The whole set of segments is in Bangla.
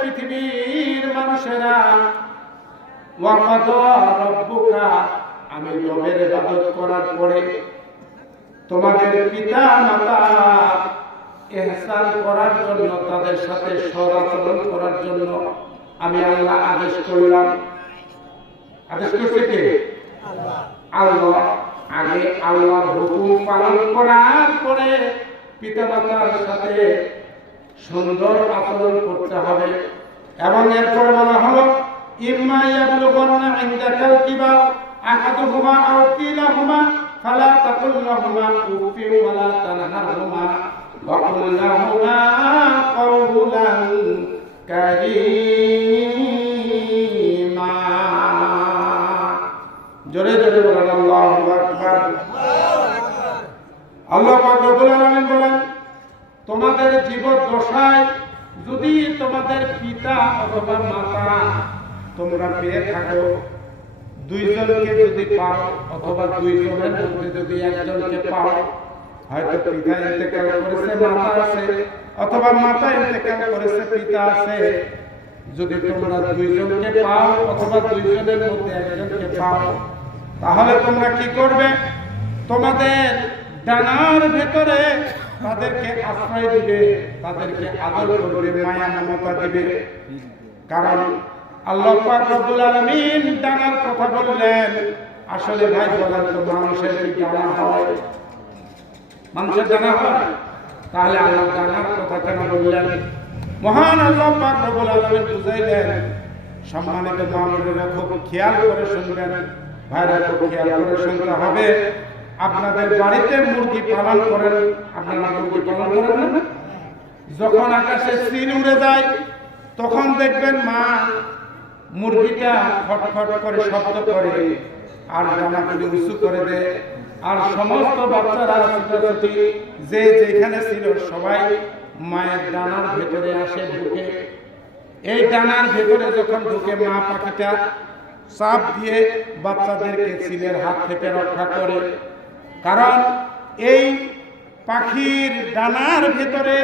পৃথিবীর মানুষেরা, ওয়া কাদা রাব্বুকা, আমি রবের ইবাদত করার পরে তোমাদের পিতা মাতা ইহসান করার জন্য, তাদের সাথে সদাচরণ করার জন্য আমি আল্লাহ আদেশ করলাম। আদেশ করছে কে? আল্লাহ। আগে আল্লাহর হুকুম পালন করার পরে পিতামাতার সাথে সুন্দর আচরণ করতে হবে। এবং এরপরে বলা হলো ইম্মা ইয়াবলুগান্না ইনদাকাল কিবার আহাদুহুমা আও কিলাহুমা ফালা তাকুল লাহুমা উফিন ওয়া লা তানহারহুমা ওয়া কুল লাহুমা কাওলান কারীমা। জোরে জোরে বলেন আল্লাহু আকবার। আল্লাহ পাক রব্বুল আলামিন বলেন, তোমাদের জীবদ্দশায় যদি তোমাদের পিতা অথবা মাতা তোমরা পেয়ে থাকো, দুইজনকে যদি পাও অথবা দুইজনের মধ্যে যদি একজনকে পাও, হয়তো পিতা ইন্তেকাল করেছে মাতা আছে, অথবা মাতা ইন্তেকাল করেছে পিতা আছে, যদি তোমরা দুইজনকে পাও অথবা দুইজনের মধ্যে একজনকে পাও, তাহলে তোমরা কি করবে? তোমাদের ডানার ভেতরে তাদেরকে আশ্রয় দিবে, তাদেরকে আদর করবে, মায়া মমতা দিবে। কারণ আল্লাহ পাক রব্বুল আলামিন ডানার কথা বললেন। আসলে ভাই বলেন তো, মানুষের কি ডানা হয়? মানুষের ডানা হয়? তাহলে আল্লাহ ডানার কথা কেন বললেন? মহান আল্লাহ পাক রব্বুল আলামিন বুঝাইলেন। সম্মানিত মা-বোনেরা খুব খেয়াল করে শুনবেন, ভাইরা খুব খেয়াল করে শুনতে হবে। আপনাদের বাড়িতে মুরগি পালন করেন, আপনারা মুরগি পালন করেন না? যখন আকাশে সিল উড়ে যায় তখন দেখবেন মা মুরগিটা খটখট করে শব্দ করে আর ডানাগুলি উঁচু করে দেয়, আর সমস্ত বাচ্চারা ছোটাছুটি যে যেখানে ছিল সবাই মায়ের ডানার ভেতরে আসে, ঢুকে। এই ডানার ভেতরে যখন ঢুকে, মা পাখিটা চাপ দিয়ে বাচ্চাদেরকে সিলের হাত থেকে রক্ষা করে। কারণ এই পাখির ডানার ভেতরে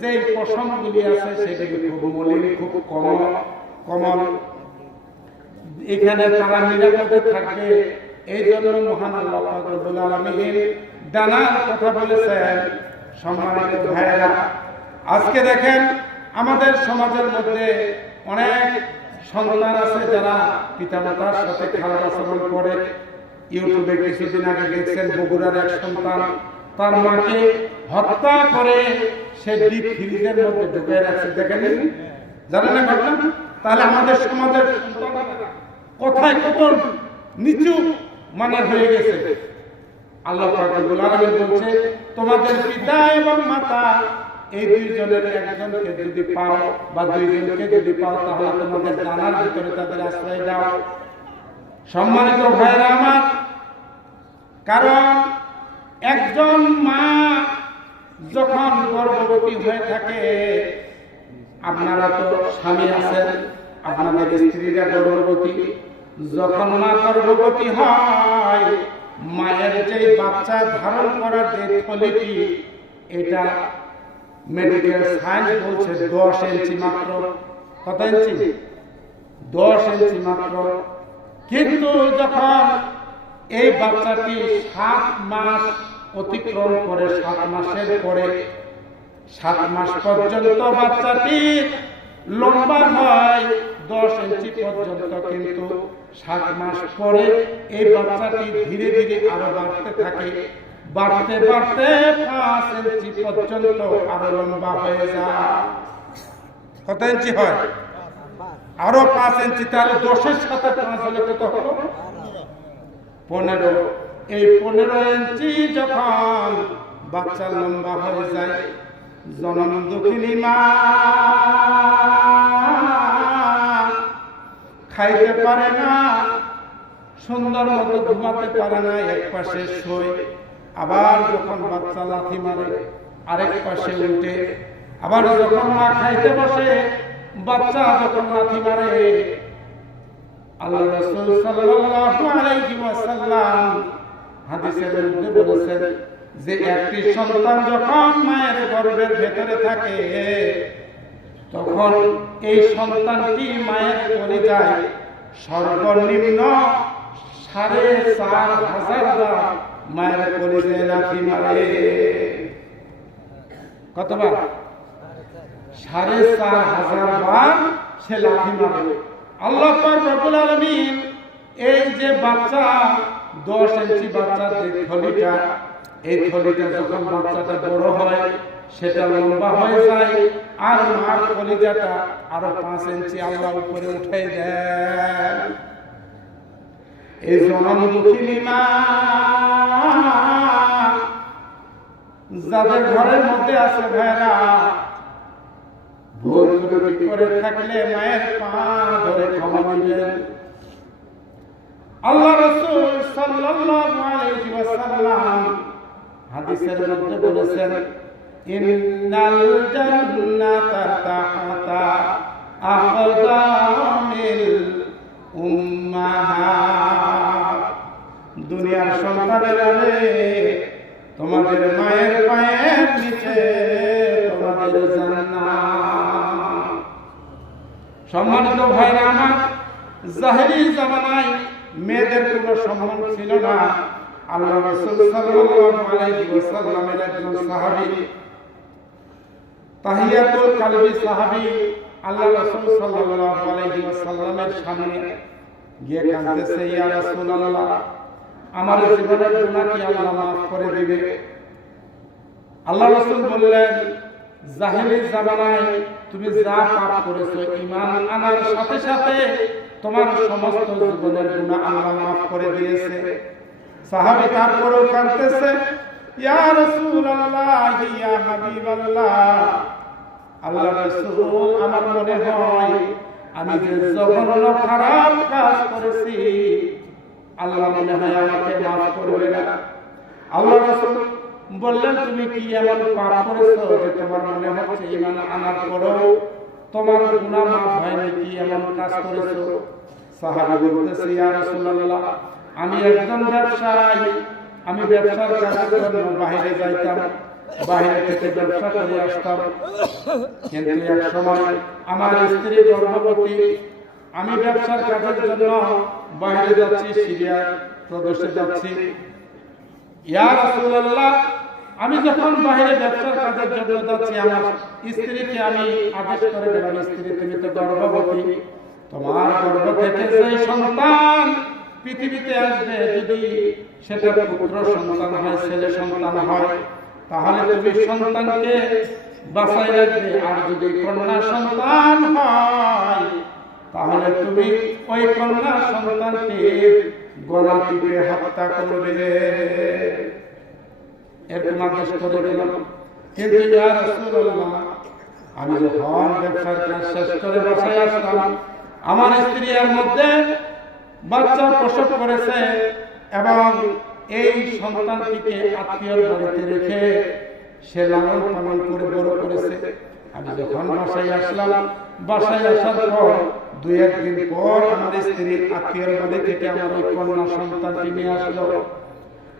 যে পশমগুলি আছে সেগুলি খুব মলিন, খুব কোমল, এখানে তারা নিরাপদে থাকবে। এই জন্য মহান আল্লাহ পাক রব্বুল আলামিন ডানার কথা বলেছেন। সম্মানিত ভাইয়েরা, আজকে দেখেন আমাদের সমাজের মধ্যে অনেক সন্তান আছে যারা পিতামাতার সাথে খারাপ আচরণ করে। ইউটিউবে কিছুদিন আগে দেখছেন বগুড়ার এক সন্তান তার মাকে হত্যা করে সে ডিপ ফ্রিজের মধ্যে ঢুকে রাখছে। দেখেন, জানেন না ঘটনা? তাহলে আমাদের সমাজের কথায় কত নিচু মানে হয়ে গেছে। আল্লাহ পাক রব্বুল আলামিন বলছে, তোমাদের পিতা এবং মাতা এই দুইজনের একজনকে যদি পাও বা দুইজনকে যদি পাও, তাহলে তোমাদের ডানার ভিতরে তাদের আশ্রয় দাও। সম্মানিত ভাইরা আমার, কারণ একজন মা যখন গর্ভবতী হয়ে থাকে, আপনারা তো স্বামী আছেন, আপনাদের স্ত্রীরা গর্ভবতী, যখন মা গর্ভবতী হয়, মায়ের যে বাচ্চা ধারণ করার যে থলিটি, এটা মেডিকেল সায়েন্স বলছে 10 ইঞ্চি মাত্র। কত ইঞ্চি? 10 ইঞ্চি মাত্র। কিন্তু যখন এই বাচ্চাটি 7 মাস অতিক্রম করে, 7 মাসের পরে 7 মাস পর্যন্ত বাচ্চাটি লম্বা হয় 10 ইঞ্চি পর্যন্ত, কিন্তু 7 মাস পরে এই বাচ্চাটি ধীরে ধীরে আরো বাড়তে থাকে, বাড়তে বাড়তে 5 ইঞ্চি পর্যন্ত আরো লম্বা হয়ে যায়। কত ইঞ্চি হয়? আরো 5 ইঞ্চি। তাহলে 10-এর সাথে 5 হলে কত হলো? 15। এই 15 ইঞ্চি যখন বাচ্চা লম্বা হয়ে যায়, জনম দুঃখিনী মা খাইতে পারে না, সুন্দর মতো ঘুমাতে পারে না, এক পাশে শোয়। আবার যখন বাচ্চা লাথি মারে আরেক পাশে উঠে, আবার যখন মা খাইতে বসে বাচ্চা যখন লাথি মারে, আল্লাহ রাসূল সাল্লাল্লাহু আলাইহি ওয়াসাল্লাম হাদিসের মধ্যে বলেছেন যে একটি সন্তান যখন মায়ের গর্ভের ভেতরে থাকে তখন এই সন্তানটি মায়ের কলিজায় সর্বনিম্ন 4,500 বার মায়ের কলিজায় লাথি মারে। কতবার? 4,500 বার সে লাথি মারে। আল্লাহ পাক রব্বুল আলামিন এই যে বাচ্চা 10 ইঞ্চি বাচ্চার যে থলিটা, এই থলিটা যখন বাচ্চাটা বড় হয় সেটা লম্বা হয়ে যায়, আর মার কলিজাটা আরো 5 ইঞ্চি আল্লাহ উপরে উঠে দেয়। এই জনমুখী মা যাদের ঘরের মধ্যে আছে ভাইরা, ভুল ত্রুটি করে থাকলে মায়ের পা ধরে ক্ষমা দিবেন। আল্লাহ রাসূল সাল্লাল্লাহু আলাইহি ওয়াসাল্লাম হাদিসের মধ্যে বলেছেন, ইন্নাল জান্নাতা তাহতা আকদামিল উম্মাহাত। দুনিয়ার সন্তানেরা রে, তোমাদের মায়ের পায়ের নিচে তোমাদের জান্নাত। সম্মানিত ভাইরা আমার, জাহেরি জামানায় মেয়েদের কোনো সম্মান ছিল না। আল্লাহ রাসূল সাল্লাল্লাহু আলাইহি ওয়াসাল্লামের একজন সাহাবী, তাহিয়াতুল কালবি সাহাবী, আল্লাহ রাসূল সাল্লাল্লাহু আলাইহি ওয়াসাল্লামের সামনে গিয়ে কাঁদতেছে, ইয়া রাসূলুল্লাহ, আমার জীবনের গুনাহ কি আল্লাহ মাফ করে দিবে? আল্লাহ রাসূল বললেন, জাহেলি জামানায় তুমি যা পাপ করেছো, ঈমান আনার সাথে সাথে তোমার সমস্ত জীবনের গুনাহ আল্লাহ মাফ করে দিয়েছে। সাহাবী তারপরেও কাঁদতেছে, ইয়া রাসূলুল্লাহ, ইয়া হাবিবাল্লাহ, আল্লাহর রাসূল, আমার মনে হয় আমি যে জঘন্য খারাপ কাজ করেছি, আল্লাহ মনে হয় আমাকে মাফ করবে না। আল্লাহ রাসূল বললেন, তুমি কি এমন পাপ করেছো যে তোমার মনে হচ্ছে ঈমান আনার পরেও তোমার গুনাহ মাফ হয়নি? কি এমন কাজ করেছো? সাহাবী বলতেছে, ইয়া রাসূলুল্লাহ, আমি একজন ব্যবসায়ী, আমি ব্যবসার কাজের জন্য বাইরে যাইতাম, বাইরে থেকে ব্যবসা করে আসতাম, কিন্তু এক সময় আমার স্ত্রী গর্ভবতী, আমি ব্যবসার কাজের জন্য বাইরে যাচ্ছি, সিরিয়া প্রদেশে যাচ্ছি। ইয়া রাসূলুল্লাহ, আমি যখন বাইরে ব্যবসার কাজের জন্য যাচ্ছি, আমার স্ত্রীকে আমি আদেশ করে দিলাম, স্ত্রী তুমি তো গর্ভবতী, তোমার গর্ভ থেকে যে সন্তান পৃথিবীতে আসবে, যদি সেটা পুত্র সন্তান হয়, ছেলে সন্তান হয়, তাহলে তুমি সন্তানকে বাঁচাই রাখবে, আর যদি কন্যা সন্তান হয় তাহলে তুমি ওই কন্যা সন্তানকে গলা টিপে হত্যা করবে। এরকম আদেশ করে দিলাম। কিন্তু ইয়া রাসূলুল্লাহ, আমি যখন ব্যবসার কাজ শেষ করে বাসায় আসলাম, আমার স্ত্রী এর মধ্যে বাচ্চা প্রসব করেছে এবং এই সন্তানটিকে আত্মীয়র বাড়িতে রেখে সে লালন পালন করে বড় করেছে। আমি যখন বাসায় আসলাম, বাসায় আসার পর 2-1 দিন পর আমার স্ত্রী আত্মীয়র বাড়ি থেকে আমার ওই কন্যা সন্তানটি নিয়ে আসলো।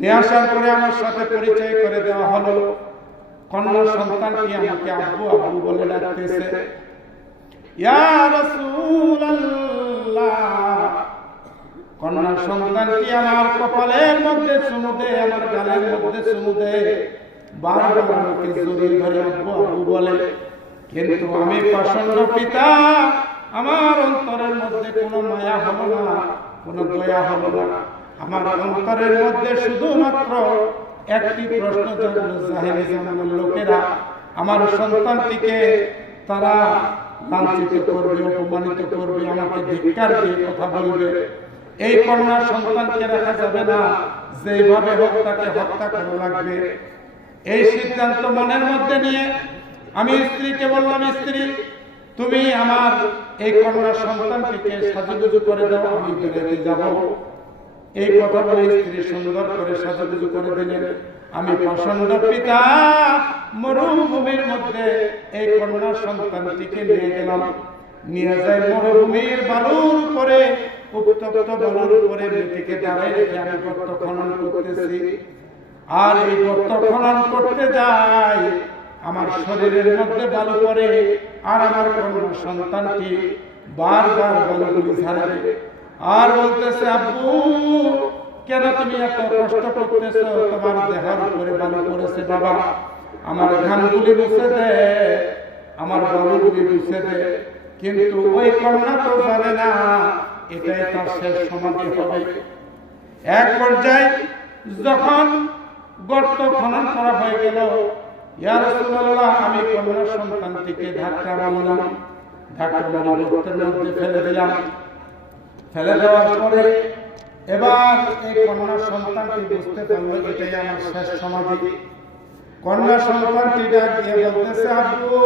নিয়ে আসার পরে আমার সাথে পরিচয় করে দেওয়া হলো। কন্যা সন্তানটি আমাকে আব্বু আব্বু বলে ডাকতেছে। ইয়া রাসূলুল্লাহ, কন্যা সন্তানটি আমার কপালের মধ্যে চুমু দেয়, আমার গালের মধ্যে চুমু দেয়, বারবার আমাকে জড়িয়ে ধরে আব্বু আব্বু বলে। কিন্তু আমি প্রসন্ন পিতা, আমার অন্তরের মধ্যে কোনো মায়া হলো না, কোনো দয়া হলো না। আমার অন্তরের মধ্যে শুধুমাত্র একটি প্রশ্ন জাগলো, জাহেলি জামানার লোকেরা আমার সন্তানটিকে তারা লাঞ্ছিত করবে, অপমানিত করবে, আমাকে ধিক্কার দিয়ে কথা বলবে। এই কন্যা সন্তানকে রাখা যাবে না, যেভাবে হোক তাকে হত্যা করা লাগবে। এই সিদ্ধান্ত মনের মধ্যে নিয়ে আমি স্ত্রীকে বললাম, স্ত্রী তুমি আমার এই কন্যা সন্তানটিকে সাজুগুজু করে দাও, আমি বেড়াতে যাব। এই কথা বলে স্ত্রী সুন্দর করে সাজুগুজু করে দিলেন। আমি প্রসন্ন পিতা মরুভূমির মধ্যে এই কন্যা সন্তানটিকে নিয়ে গেলাম। নিয়ে যাই মরুভূমির বালুর উপরে, উত্তপ্ত বালুর উপরে মেয়েটিকে দাঁড়ায় রেখে আমি গর্ত খনন করতেছি। আর এই গর্ত খনন করতে যাই, আমার শরীরের মধ্যে বালু পড়ে আর আমার কন্যা সন্তানটি বারবার বালুগুলি ঝাড়ে আর বলতেছে, আব্বু কেন তুমি এত কষ্ট করতেছো? তোমার দেহের উপরে বালু পড়েছে বাবা, আমার ঘামগুলি মুছে দে, আমার বালুগুলি মুছে দে। কিন্তু ওই কন্যা তো জানে না এটাই তার শেষ সমাধি হবে। এক পর্যায়ে যখন গর্ত খনন করা হয়ে গেল, ইয়া রাসূলুল্লাহ, আমি কন্যা সন্তানটিকে ধাক্কা মারলাম, ধাক্কা মারি গর্তের মধ্যে ফেলে দিলাম। ফেলে দেওয়ার পরে এবার এই কন্যা সন্তানটি বুঝতে পারলো এটাই আমার শেষ সমাধি। কন্যা সন্তানটি ডাক দিয়ে বলতেছে, আব্বু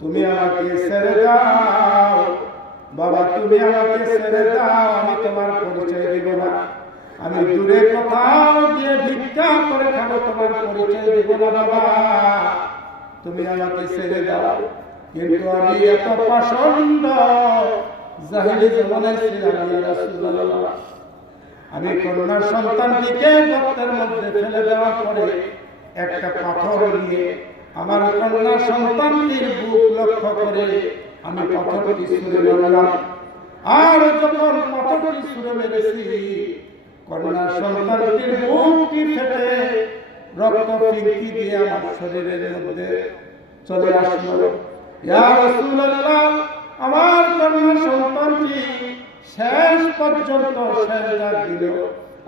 তুমি আমাকে ছেড়ে দাও, বাবা তুমি আমাকে ছেড়ে দাও, আমি তোমার পরিচয় দিব না, আমি দূরে কোথাও গিয়ে ভিক্ষা করে খাবো, তোমার পরিচয় দিব না বাবা, তুমি আমাকে ছেড়ে দাও। কিন্তু আমি এত পছন্দ জাহিলি জীবনে ছিলাম ইয়া রাসূলুল্লাহ। আমি কন্যা সন্তানটিকে গর্তের মধ্যে ফেলে দেওয়ার পরে একটা পাথর নিয়ে আমার কন্যা সন্তানটির বুক লক্ষ্য করে আমি পাথরটি ছুঁড়ে মারলাম। আর যখন পাথরটি ছুঁড়ে মেরেছি, কন্যা সন্তানটির বুকটি ফেটে রক্ত ফিঙ্কি দিয়ে আমার শরীরের মধ্যে চলে আসলো। ইয়া রাসূলুল্লাহ, আমার কন্যা সন্তানটি শেষ পর্যন্ত শেষ ডাক দিল,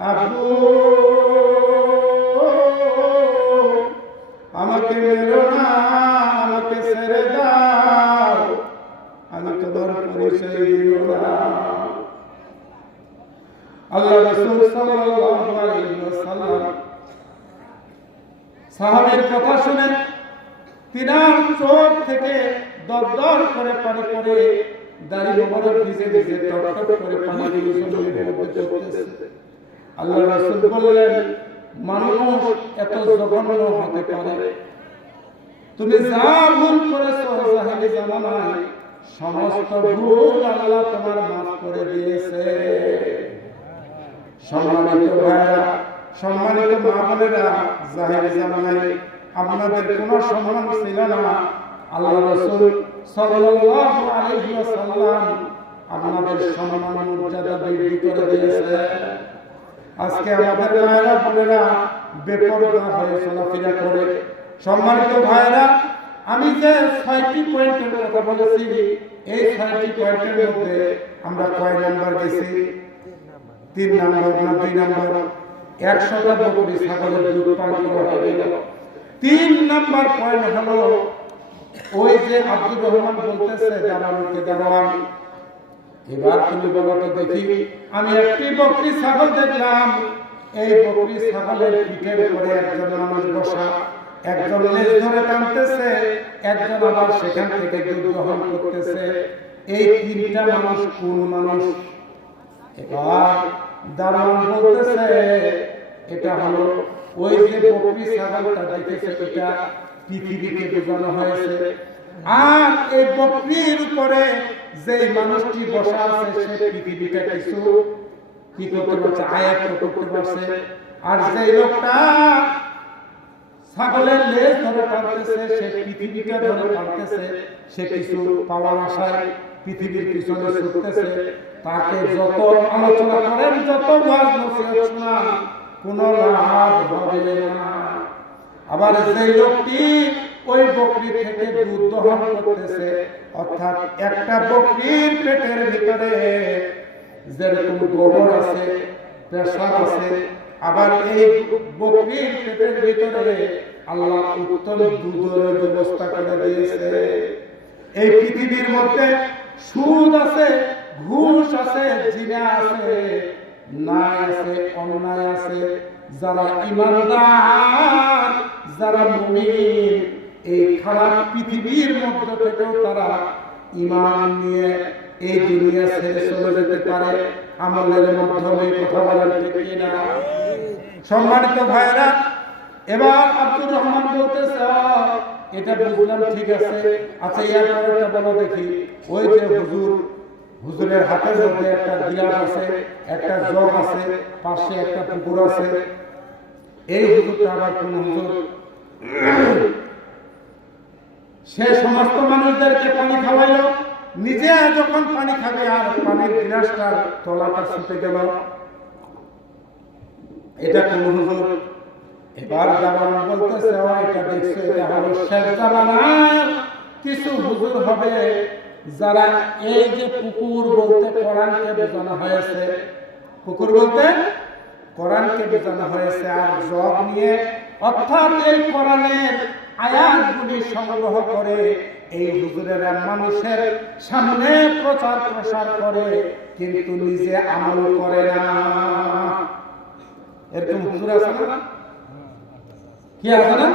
আব্বু আমাকে মেরো না, আমাকে ছেড়ে দাও, আমি তোমার পরিচয় দিব না। আল্লাহ রাসূল সাল্লাল্লাহু আলাইহি ওয়াসাল্লাম সাহাবীর কথা শুনে তিনার চোখ থেকে দরদর করে পানি পড়ে, দাড়ি মোবারক ভিজে ভিজে টপটপ করে পানিগুলো শরীরের মধ্যে পড়তেছে। আল্লাহ রাসূল বললেন, মানুষ এত জঘন্য হতে পারে? তুমি যা ভুল করেছো জাহিলি জামানায় সমস্ত ভুল আল্লাহ তোমার মাফ করে দিয়েছে। সম্মানিত ভাইরা, সম্মানিত মা বোনেরা, জাহিলি জামানায় আপনাদের কোনো সম্মান ছিল না। আল্লাহ রাসূল সাল্লাল্লাহু আলাইহি ওয়াসাল্লাম আপনাদের সম্মান মর্যাদা বৃদ্ধি করে দিয়েছে। আজকে আমাদের মায়েরা বোনেরা বেপরোয়া হয়ে চলাফেরা করে। সম্মানিত ভাইরা, আমি যে 6টি পয়েন্টের কথা বলেছি, এই 6টি পয়েন্টের মধ্যে আমরা কয় নাম্বার গেছি? 3 নাম্বার না 2 নাম্বার? 100টা বকরি ছাগলের দুধ পান করা হয়ে গেল। 3 নাম্বার পয়েন্ট হলো ওই যে আব্দুর রহমান বলতেছে, দাঁড়ানোকে দাঁড়ান, এবার তুমি বলো তো দেখি, আমি একটি বকরি ছাগল দেখলাম, এই বকরি ছাগলের পিঠের উপরে একজন মানুষ বসা, একজন লেজ ধরে টানতেছে, একজন আবার সেখান থেকে দুধ গ্রহণ করতেছে। এই 3টা মানুষ কোন মানুষ? এবার দাঁড়ান বলতেছে এটা হলো ওই যে বকরি ছাগলটা দেখেছে, এটা পৃথিবীকে বোঝানো হয়েছে। আর এই বকরির উপরে যে মানুষটি বসা আছে সে পৃথিবীটা কিছু কি করতে পারছে, আয়ত্ত করতে পারছে। আর যে লোকটা ছাগলের লেজ ধরে টানতেছে, সে পৃথিবীটা ধরে টানতেছে, সে কিছু পাওয়ার আশায় পৃথিবীর পিছনে ছুটতেছে। তাকে যত আলোচনা করেন, যত ওয়াজ নসিহত শোনান, কোনো লাভ হবে না। আবার যে লোকটি ওই বকরি থেকে দুধ দহন করতেছে, অর্থাৎ একটা বকরির পেটের ভিতরে যেরকম গোবর আছে, পেশাব আছে, আবার এই বকরির পেটের ভিতরে আল্লাহ উত্তম দুধের ব্যবস্থা করে দিয়েছে। এই পৃথিবীর মধ্যে সুদ আছে, ঘুষ আছে, জিনা আছে, ন্যায় আছে, অন্যায় আছে। যারা ঈমানদার, যারা মুমিন, এই খারাপ পৃথিবীর মধ্যে থেকেও তারা ঈমান নিয়ে এই দুনিয়া ছেড়ে চলে যেতে পারে আমলের মাধ্যমে। কথা বলেন ঠিক কিনা? সম্মানিত ভাইরা, এবার আব্দুর রহমান বলতেছে, এটা বুঝলাম, ঠিক আছে, আচ্ছা এরপরটা বলো দেখি। ওই যে হুজুরের হাতের মধ্যে একটা গিলাস আছে, একটা জগ আছে, পাশে একটা পুকুর আছে, এই হুজুরটা আবার কোন হুজুর সে সমস্ত মানুষদেরকে পানি খাওয়াইলো, নিজে যখন পানি খাবে আর পানির গিলাসটার তলাটা ছুটে গেল, এটা কোন হুজুর? এবার জামান বলতেছে, এটা দেখছে এটা হলো শেষ জামানার কিছু হুজুর হবে যারা এই যে কুকুর বলতে কোরআনকে বোঝানো হয়েছে, কুকুর বলতে কোরআনকে বোঝানো হয়েছে, আর জব নিয়ে অর্থাৎ এই কোরআনের আয়াতগুলি সংগ্রহ করে এই হুজুরেরা মানুষের সামনে প্রচার প্রসার করে, কিন্তু নিজে আমল করে না। এরকম হুজুর আছে না? কি আছে না?